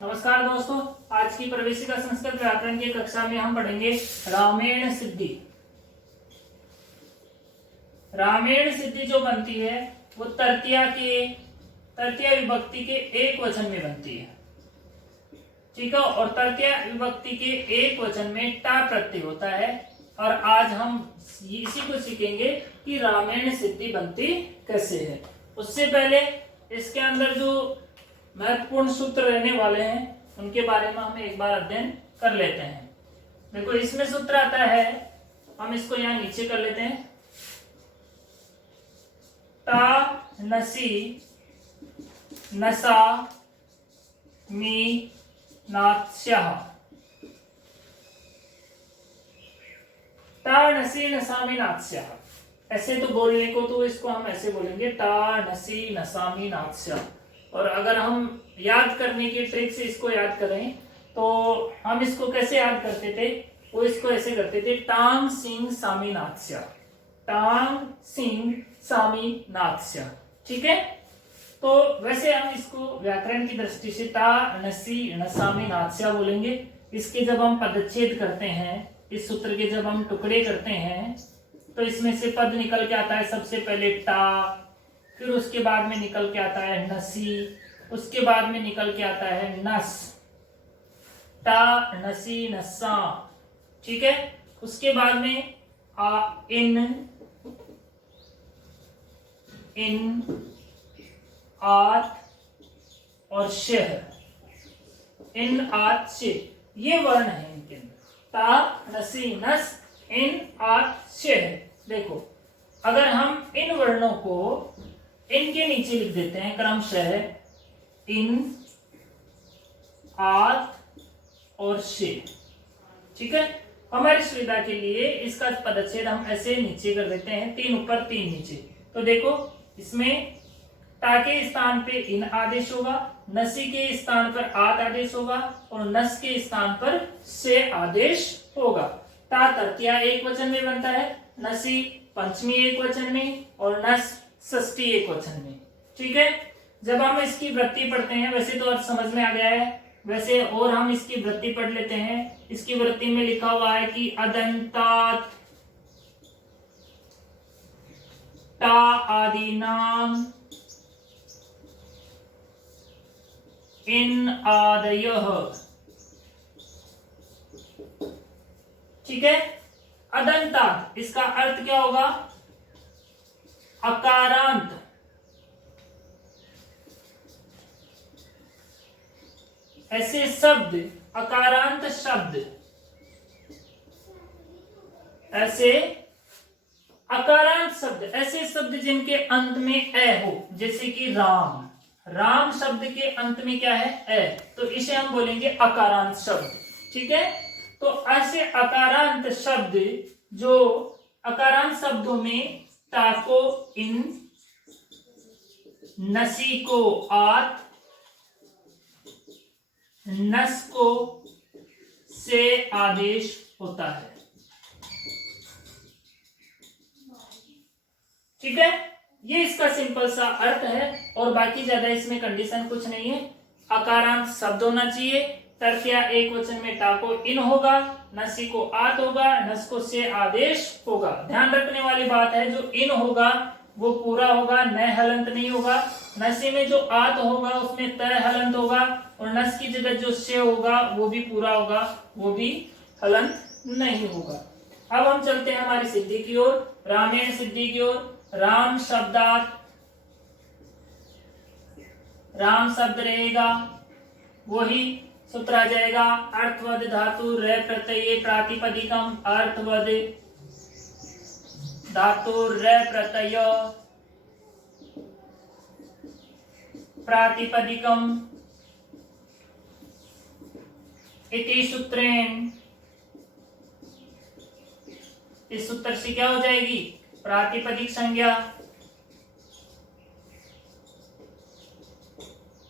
नमस्कार दोस्तों, आज की प्रवेशिका संस्कृत व्याकरण की कक्षा में हम पढ़ेंगे रामेण सिद्धि। रामेण सिद्धि जो बनती है वो तृतीया विभक्ति के एक वचन में बनती है। ठीक है, और तृतीया विभक्ति के एक वचन में टा प्रत्यय होता है। और आज हम इसी को सीखेंगे कि रामेण सिद्धि बनती कैसे है। उससे पहले इसके अंदर जो महत्वपूर्ण सूत्र रहने वाले हैं उनके बारे में हम एक बार अध्ययन कर लेते हैं। देखो, इसमें सूत्र आता है, हम इसको यहां नीचे कर लेते हैं। ता नसी नसा मी नास्यः। ता नसी नसा मी नास्यः। ऐसे तो बोलने को तो इसको हम ऐसे बोलेंगे, ता नसी नसा मी नास्यः। और अगर हम याद करने की ट्रिक से इसको याद करें तो हम इसको कैसे याद करते थे, वो इसको ऐसे करते थे, टांग सिंह सामी नात्स्या, टांग सिंह सामी नात्स्या। ठीक है, तो वैसे हम इसको व्याकरण की दृष्टि से ता नसी नसामी नात्स्या बोलेंगे। इसके जब हम पदच्छेद करते हैं, इस सूत्र के जब हम टुकड़े करते हैं तो इसमें से पद निकल के आता है सबसे पहले टा, फिर उसके बाद में निकल के आता है नसी, उसके बाद में निकल के आता है नस, टा नसी नसा। ठीक है, उसके बाद में इन आत और शह, इन आत से ये वर्ण है इनके अंदर, ता नसी नस इन आत शह। देखो, अगर हम इन वर्णों को इनके नीचे लिख देते हैं क्रमशः, इन आत और शे। ठीक है, हमारी सुविधा के लिए इसका पदच्छेद हम ऐसे नीचे कर देते हैं, 3 ऊपर 3 नीचे। तो देखो, इसमें ता के स्थान पे इन आदेश होगा, नसी के स्थान पर आत आदेश होगा और नस के स्थान पर से आदेश होगा। ता तृतीया एक वचन में बनता है, नसी पंचमी एक वचन में और नस षष्ठी एक वचन में। ठीक है, जब हम इसकी वृत्ति पढ़ते हैं, वैसे तो अर्थ समझ में आ गया है, वैसे और हम इसकी वृत्ति पढ़ लेते हैं। इसकी वृत्ति में लिखा हुआ है कि अदंतात टा आदि नाम इन आदयः। ठीक है, अदंतात इसका अर्थ क्या होगा, अकारांत। ऐसे शब्द, अकारांत शब्द, ऐसे अकारांत शब्द, ऐसे शब्द जिनके अंत में ए हो, जैसे कि राम, राम शब्द के अंत में क्या है, ए, तो इसे हम बोलेंगे अकारांत शब्द। ठीक है, तो ऐसे अकारांत शब्द, जो अकारांत शब्दों में ता को इन, नसी को आत, नस को से आदेश होता है। ठीक है, ये इसका सिंपल सा अर्थ है और बाकी ज्यादा इसमें कंडीशन कुछ नहीं है। अकारांत शब्द होना चाहिए, तृतीया एक वचन में टा को इन होगा, नसी को आत होगा, नस को से आदेश होगा। ध्यान रखने वाली बात है, जो इन होगा वो पूरा होगा, नए हलंत नहीं होगा। नसी में जो आत होगा उसमें तय हलंत होगा और नस की जगह जो से होगा वो भी पूरा होगा, वो भी हलंत नहीं होगा। अब हम चलते हैं हमारी सिद्धि की ओर, रामेण सिद्धि की ओर। राम शब्दात, राम शब्द रहेगा, वही सूत्र आ जाएगा, अर्थवद धातु रे प्रत्यय प्रातिपदिकम, अर्थवद धातु रे प्रत्यय प्रातिपदिकम इति सूत्रेण। इस सूत्र से क्या हो जाएगी, प्रातिपदिक संज्ञा।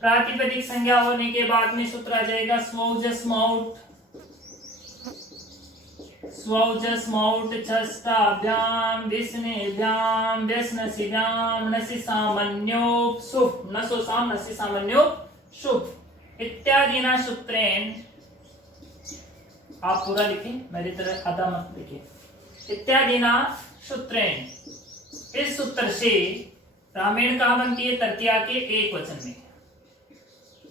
प्रातिपदिक संज्ञा होने के बाद में सूत्र आ जाएगा स्वौजस मौट, स्वौजस मौट छष्टाभ्याम विष्णेभ्याम व्यस्नसिभ्याम नसि सामान्योप शुभ, नसो साम नसि सामान्योप शुभ। इत्यादिना सूत्रेण, आप पूरा लिखें, मेरी तरह आधा मत लिखिए। इत्यादिना सूत्रेण, इस सूत्र से रामेण कहाँ बनती है? तृतीया के एक वचन में।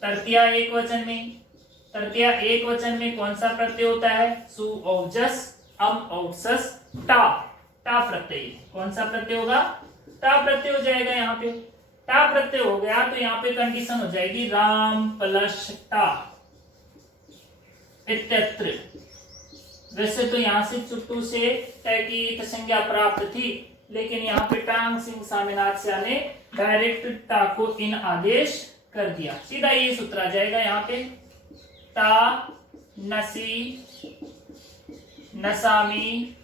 तृतीया एक वचन में, तृतीया एक वचन में कौन सा प्रत्यय होता है? सु औजस अम औसस टा, टा प्रत्यय। कौन सा प्रत्यय होगा? टा प्रत्यय हो जाएगा। यहाँ पे टा प्रत्यय हो गया तो यहाँ पे कंडीशन हो जाएगी राम प्लस टा इत्यत्र। वैसे तो यहाँ से चुट्टू से ट की इत संज्ञा प्राप्त थी, लेकिन यहाँ पे टांग सिंह स्वामीनाथन ने डायरेक्ट टा को इन आदेश कर दिया। सीधा ये सूत्र आ जाएगा यहाँ पे, टा नसी नसामी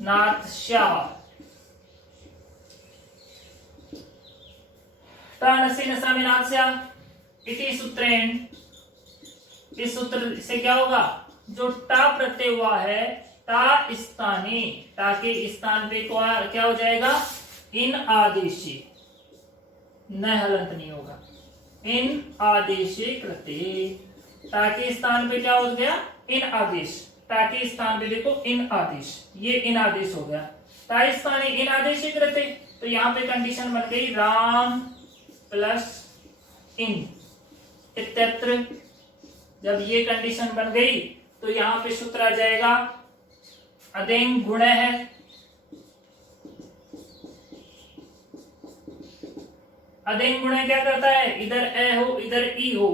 नाथस्या। टा नसी नसामी नाथस्या इति सूत्रेण, इस सूत्र से क्या होगा? जो टा प्रत्यय हुआ है ता स्थानी, ता के स्थान पे क्या हो जाएगा? इन आदेशी, न हलंत नहीं होगा। इन आदेशे कृते, ता के स्थान पे क्या हो गया? इन आदेश। ता के स्थान पे देखो इन आदेश, ये इन आदेश हो गया। ता स्थाने इन आदेशे कृते, तो यहाँ पे कंडीशन बन गई राम प्लस इन इत्यत्र। जब ये कंडीशन बन गई तो यहाँ पे सूत्र आ जाएगा अदेंग गुण है, अदेंग गुण क्या करता है? इधर ए हो इधर ई हो,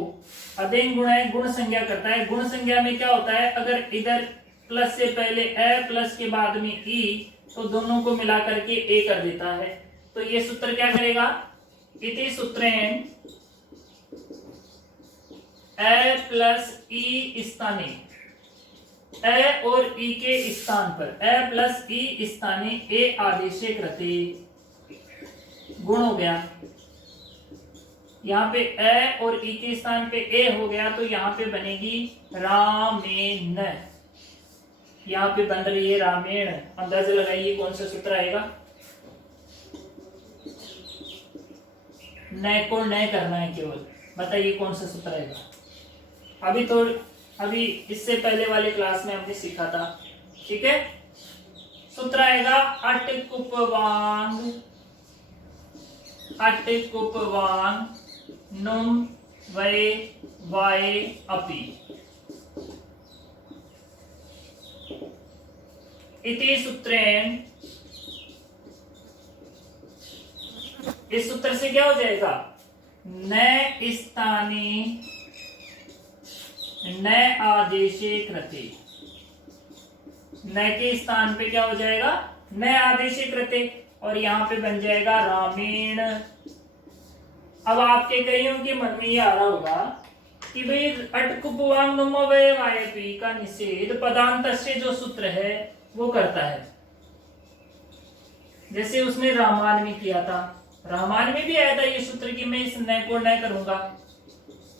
अदेंग गुण है गुण संज्ञा करता है। गुण संज्ञा में क्या होता है? अगर इधर प्लस से पहले ए प्लस के बाद में ई, तो दोनों को मिला करके ए कर देता है। तो ये सूत्र क्या करेगा? इति सूत्रेण ए प्लस ई स्थाने, ए और ई के स्थान पर, ए प्लस ई स्थाने ए आदेशे कृते, गुण हो गया। यहाँ पे ए और ई के स्थान पे ए हो गया तो यहाँ पे बनेगी रामेण। यहाँ पे बन रही है रामेण। अंदाजा लगाइए कौन सा सूत्र आएगा? न को न करना है केवल, बताइए कौन सा सूत्र आएगा? अभी इससे पहले वाले क्लास में हमने सीखा था, ठीक है। सूत्र आएगा अट कुपवांग नुम वै वाय अपि इति सूत्रेण। इस सूत्र से क्या हो जाएगा? न स्थाने न आदेशे कृते, न के स्थान पे क्या हो जाएगा? न आदेशे कृते, और यहाँ पे बन जाएगा रामेण। अब आपके कईयों के मन में ये आ रहा होगा कि भाई अटकुपवांग नुम वै वायपी का निषेध पदांत से जो सूत्र है वो करता है, जैसे उसने रामायण में किया था। रामायण में भी आया था ये सूत्र कि मैं इस न को न करूंगा,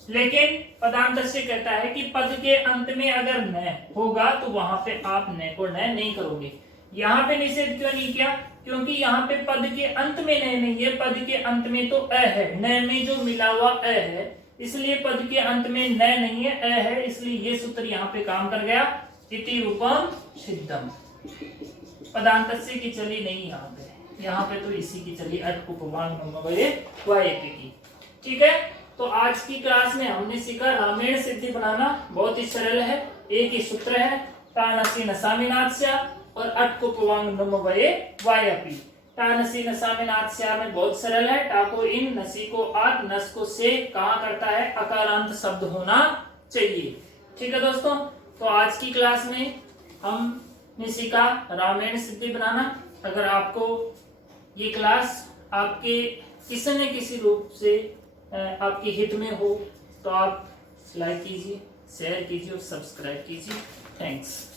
लेकिन पदांत से कहता है कि पद के अंत में अगर न होगा तो वहां पे आप न को न नहीं करोगे। यहाँ पे निषेध क्यों नहीं किया? क्योंकि यहाँ पे पद के अंत में न नहीं है, पद के अंत में तो अ है, न में जो मिला हुआ अ है, इसलिए पद के अंत में न नहीं है, अ है, इसलिए ये सूत्र यहाँ पे काम कर गया। इति रूपम सिद्धम, पदांत से की चली नहीं यहाँ पे तो इसी की चली अटकुपवांग नुम वै वायपी की, ठीक है। तो आज की क्लास में हमने सीखा रामेण सिद्धि बनाना, बहुत ही सरल है, एक ही सूत्र है, टानसी नसामिनात्स्या और अटकुपवांग नुम वै वायपी। टानसी नसामिनात्स्या में बहुत सरल है, टा को इन, नसी को आत, नस को से, कहाँ करता है? अकारांत शब्द होना चाहिए, ठीक है दोस्तों। तो आज की क्लास में हमने सीखा रामेण सिद्धि बनाना। अगर आपको ये क्लास आपके किसी न किसी रूप से आपके हित में हो तो आप लाइक कीजिए, शेयर कीजिए और सब्सक्राइब कीजिए। थैंक्स।